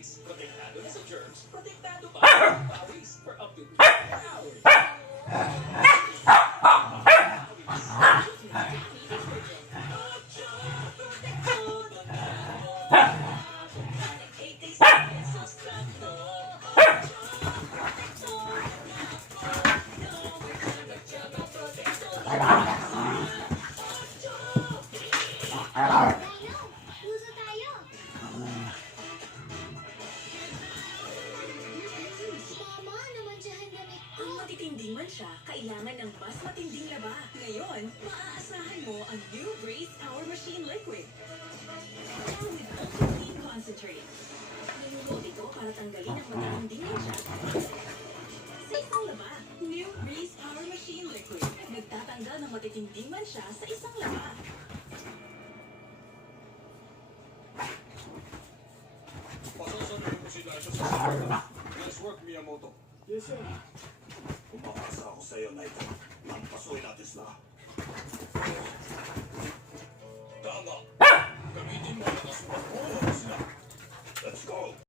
pawis. Protektado na sa germs, protektado pa sa pawis for up to 24 hours. Puso tayo! Mama, namantsahan damit ko. Kung matitinding man siya, kailangan ng mas matinding laba. Ngayon, maaasahan mo ang new Breeze Power Machine Liquid. Now with Ultra Clean Concentrate. Niluload ito para tanggalin ang matitinding mancha sa isang laba. New Breeze Power Machine Liquid. Nagtatanggal ng matitinding mancha sa isang laba. Pasasanay mo si Daisha sa sasakyan. Nice work, Miyamoto. Yes, sir. Umapasa ako sa iyo, Naito. Ang pasuin natin sila.